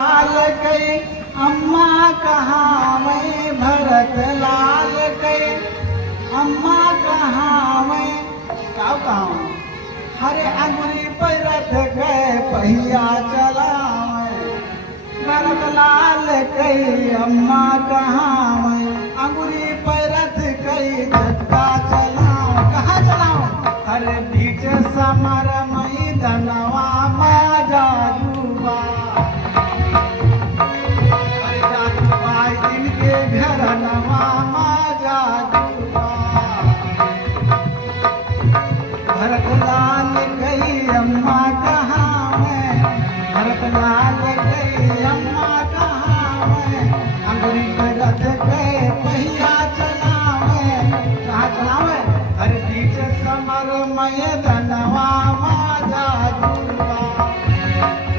लाल कई अम्मा कहाँ मैं भरत लाल कई अम्मा कहाँ मैं कहाँ हरे अंगुरी पर रथ गए पहिया चला मैं भरत लाल कई अम्मा कहाँ मैं अंगुरी पर रथ कई झटका चलाऊं कहाँ चलाऊं हरे बीच समर मई धनवा माजा डूबा घर नवा माजा डूबा भरत लाल गई अम्मा कहाँ मैं भरत लाल गई अम्मा कहाँ मैं अंगुरी पे रथ गए पहिया चलावे कहाँ चलावे हर बीच समर मय धनवा माजा डूबा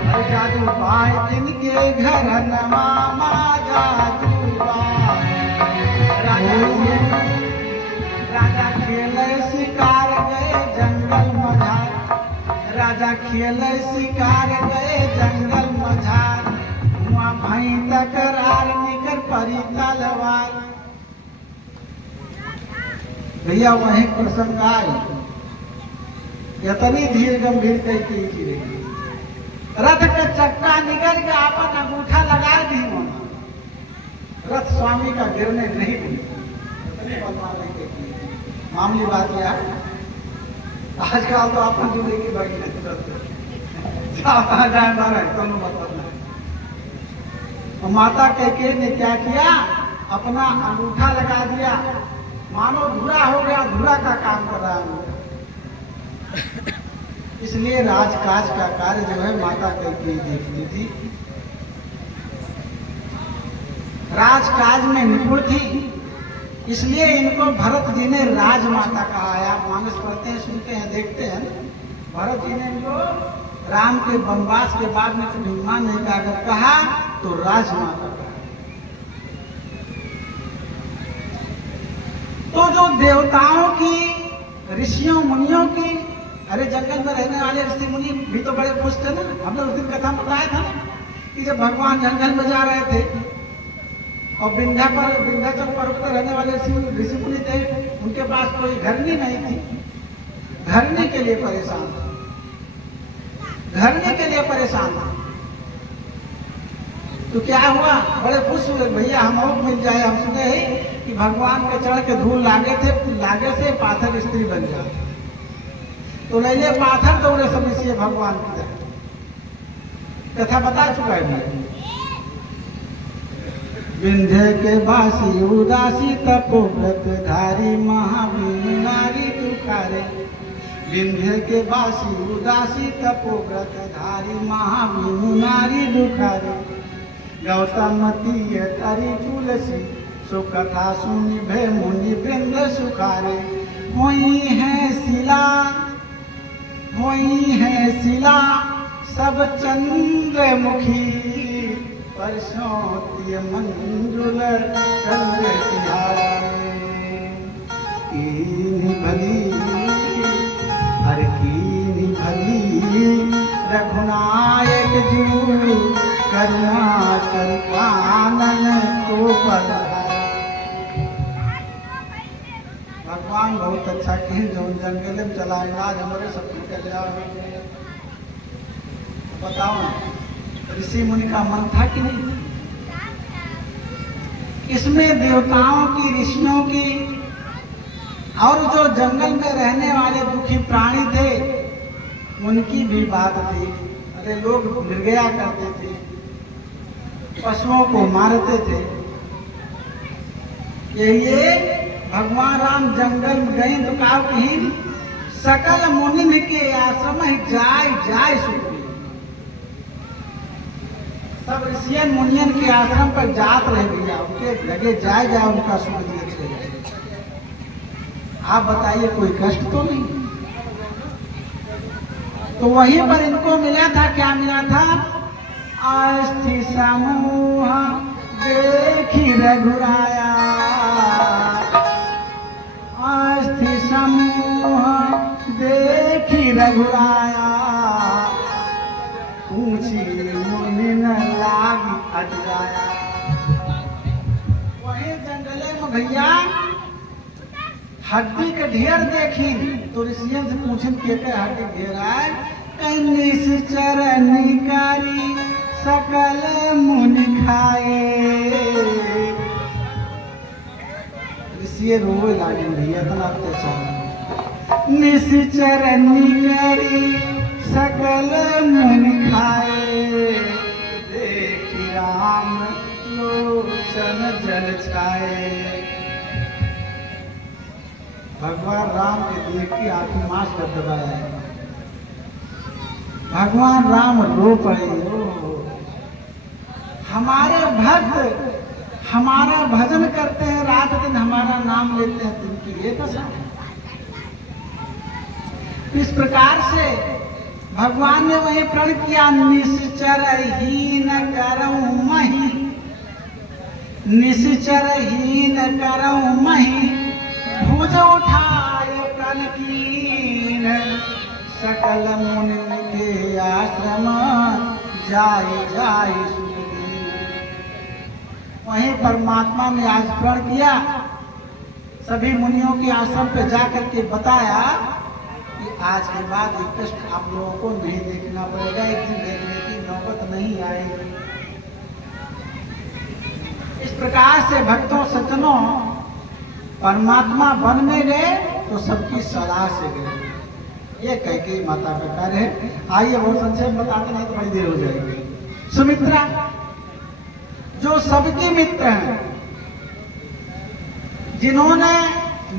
हर जादू पाए जिनके घर नवा माजा राजा खेले शिकार गए जंगल मझार राजा खेले शिकार गए जंगल मझार वहाँ भई तकरार निकर परी तलवार भैया वहीं प्रसंग आए इतनी धीर गंभीर कही रथ का चक्का निकल के आपन अंगूठा लगा दी रथ स्वामी का गिरने नहीं दी मामूली बात यार आजकल तो अपन जिंदगी बाकी नहीं जाए मारा है दोनों मतलब नहीं माता कैकेयी ने क्या किया अपना अंगूठा लगा दिया मानो धुरा हो गया धुरा का काम कर रहा है इसलिए राजकाज का कार्य जो है माता कैकेयी देखती थी राजकाज में निपुण थी इसलिए इनको भरत जी ने राजमाता कहा है आप मानस पढ़ते हैं सुनते हैं देखते हैं भरत जी ने इनको राम के वनवास के बाद में अभिमान नहीं का अगर कहा तो राजमाता कहा तो जो देवताओं की ऋषियों मुनियों की अरे जंगल में रहने वाले ऋषि मुनि भी तो बड़े खुश थे ना हमने उस दिन कथा बताया था ना कि जब भगवान जंगल में जा रहे थे और विंध्याचल पर्वत पर रहने वाले ऋषि मुनि थे उनके पास कोई घरनी नहीं थी घरनी के लिए परेशान था घरनी के लिए परेशान था तो क्या हुआ बड़े खुश हुए भैया हम मिल जाए हम सुने ही कि भगवान के चढ़ के धूल लागे से पाथर स्त्री बन जाए तो ले पाथर दौड़े सब इसलिए भगवान की कथा बता चुका है विंध्य के बासी उदासी तपोव्रत धारी महावीर नारी तुकारे विंध्य के बासी उदासी तपोव्रत धारी महावीर नारी दुखारे गौतम तीय तरी तुलसी सो कथा सुनि भे मुनि वृंद सुखारे होई है शिला सब चंद्रमुखी परसों मंजुल चंद्र तिहारे कीनी भली हर कीनी भली रघुनायक जू करुणाचल कानन को पधारे भगवान बहुत अच्छा कहीं जो जंगल में चला आज हमारे सब निकल जाओ बताओ ऋषि मुनि का मन था कि नहीं इसमें देवताओं की ऋषियों की और जो जंगल में रहने वाले दुखी प्राणी थे उनकी भी बात थी अरे लोग निर्गया करते थे पशुओं को मारते थे ये भगवान राम जंगल में गए तो कहा कहीं सकल मुनि के आश्रम जाय सुखी सब ऋषियन मुनियन के आश्रम पर जात रह गया उनके लगे जाए उनका सुख देते आप बताइए कोई कष्ट तो नहीं तो वहीं पर इनको मिला था क्या मिला था अस्थि समूह देखी रघुराया अस्थि समूह देखी रघुराया पूछी मुनि न लाग भैया हड्डी के ढेर देखी तो ऋषियन से पूछन के हड्डी ढेर आए निश्चर निकारी सकल मुनि खाए। ऋषि रोए लागे भैया इतना अत्याचार। निश्चर निकारी सकल मुनि खाए देखी राम लोचन जल छाए। भगवान राम के देख के आंखें मांस कर दबाया है। भगवान राम रो पड़े। हमारे भक्त हमारा भजन करते हैं, रात दिन हमारा नाम लेते हैं, जिनकी ये दशा है। इस प्रकार से भगवान ने वही प्रण किया निश्चर हीन करऊं मही, निश्चर हीन करऊं मही भुज उठाए प्रण कीन सकल मुनि के आश्रम जाय जाय सुखदीन। वहीं परमात्मा ने आज प्रण किया, सभी मुनियों के आश्रम पे जाकर के बताया कि आज के बाद ये कष्ट आप लोगों को नहीं देखना पड़ेगा, एक दिन देखने की नौबत नहीं आएगी। इस प्रकार से भक्तों सज्जनों परमात्मा वन में गए तो सबकी सलाह से गए। ये कह के माता का कार्य है। आइए बहुत संक्षेप बताते नहीं तो बड़ी देर हो जाएगी। सुमित्रा जो सबकी मित्र हैं, जिन्होंने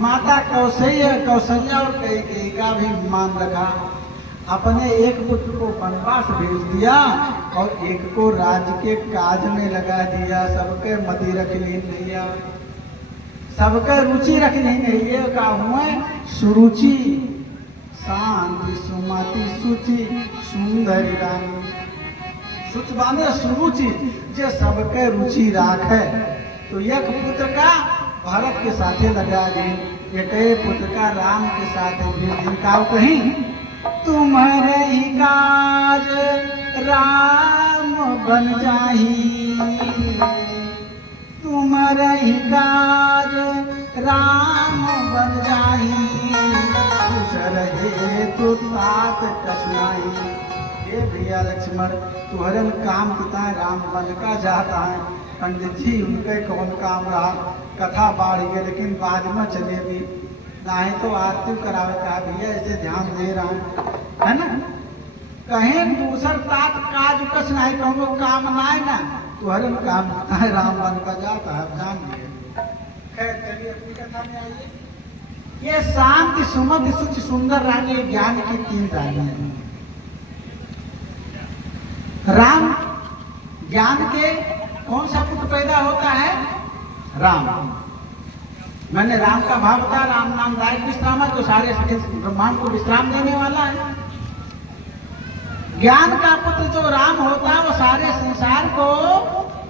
माता कौशल्या और कैकेयी का भी मान रखा, अपने एक पुत्र को वनवास भेज दिया और एक को राज्य के काज में लगा दिया। सबके मति रख ली भैया, सबके रुचि रखनी नहीं का हुआ सुरुचि शांति सुमति सुचि सुंदरी रानी। सुच बाने सुरुचि जे सबके रुचि राखे। तो एक पुत्र का भरत के साथे लगा दी, एक पुत्र का राम के साथ जिनका कहीं तुम्हारे ही काज राम बन जाही, तुम्हारे ही काज राम बन जाही रहे तो तात कसनाई। हे भैया लक्ष्मण तुहरन काम कितना राम बन का जाता है। पंडित जी उनके कौन काम रहा, कथा बाढ़ गए लेकिन बाद में चले भी नहीं तो आरती करावे कहा भैया ऐसे ध्यान दे रहा है ना। कहीं दूसर तात काज कस नहीं कहूँ काम नाय ना तुहरन काम कितना है राम बन का जाता है जान लिए। खैर चलिए अपनी कथा में आइए। ये शांति सुमति सुच सुंदर रानी ज्ञान की तीन रानी है। राम ज्ञान के कौन सा पुत्र पैदा होता है? राम। मैंने राम का भाव बताया, राम नाम दायक विश्राम है, जो सारे ब्रह्मांड को विश्राम देने वाला है। ज्ञान का पुत्र जो राम होता है वो सारे संसार को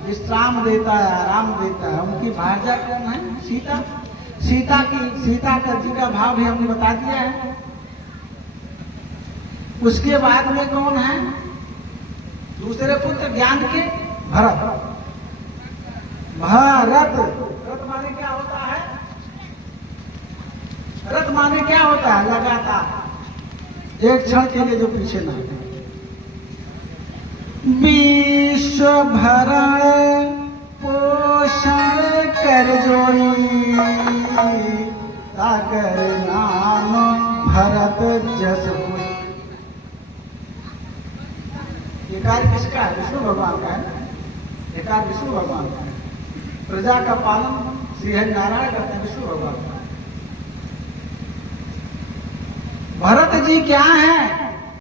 विश्राम देता है, आराम देता है। उनकी भार्या कौन है? सीता। सीता का जी का भाव भी हमने बता दिया है। उसके बाद में कौन है? दूसरे पुत्र ज्ञान के भरत। रथ माने क्या होता है? रथ माने क्या होता है? लगातार एक क्षण के लिए जो पीछे ना हटे। विश्व भरण पोषण कर जोई ताकर नाम भरत जस होई। ये कार्य किसका है? विष्णु भगवान का है। ये कार्य विष्णु भगवान का है। प्रजा का पालन श्री हरि नारायण करते हैं, विष्णु भगवान का। भरत जी क्या है?